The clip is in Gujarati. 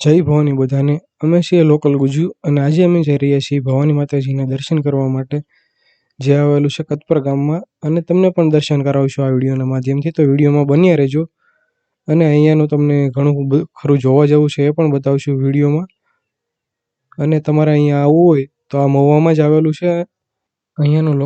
જય ભવાની બધાને. અમે છીએ લોકલ ગુજુ અને આજે અમે જઈ રહ્યા છીએ ભવાની માતાજીના દર્શન કરવા માટે. જે આવેલું છે કતપર ગામમાં અને તમને પણ દર્શન કરાવશું આ વિડીયોના માધ્યમથી. તો વિડીયોમાં બન્યા રહેજો. અને અહીંયાનું તમને ઘણું ખરું જોવા જેવું છે એ પણ બતાવશું વિડીયોમાં. અને તમારે અહીંયા આવવું હોય તો આ મહુવામાં જ આવેલું છે. અહીંયાનું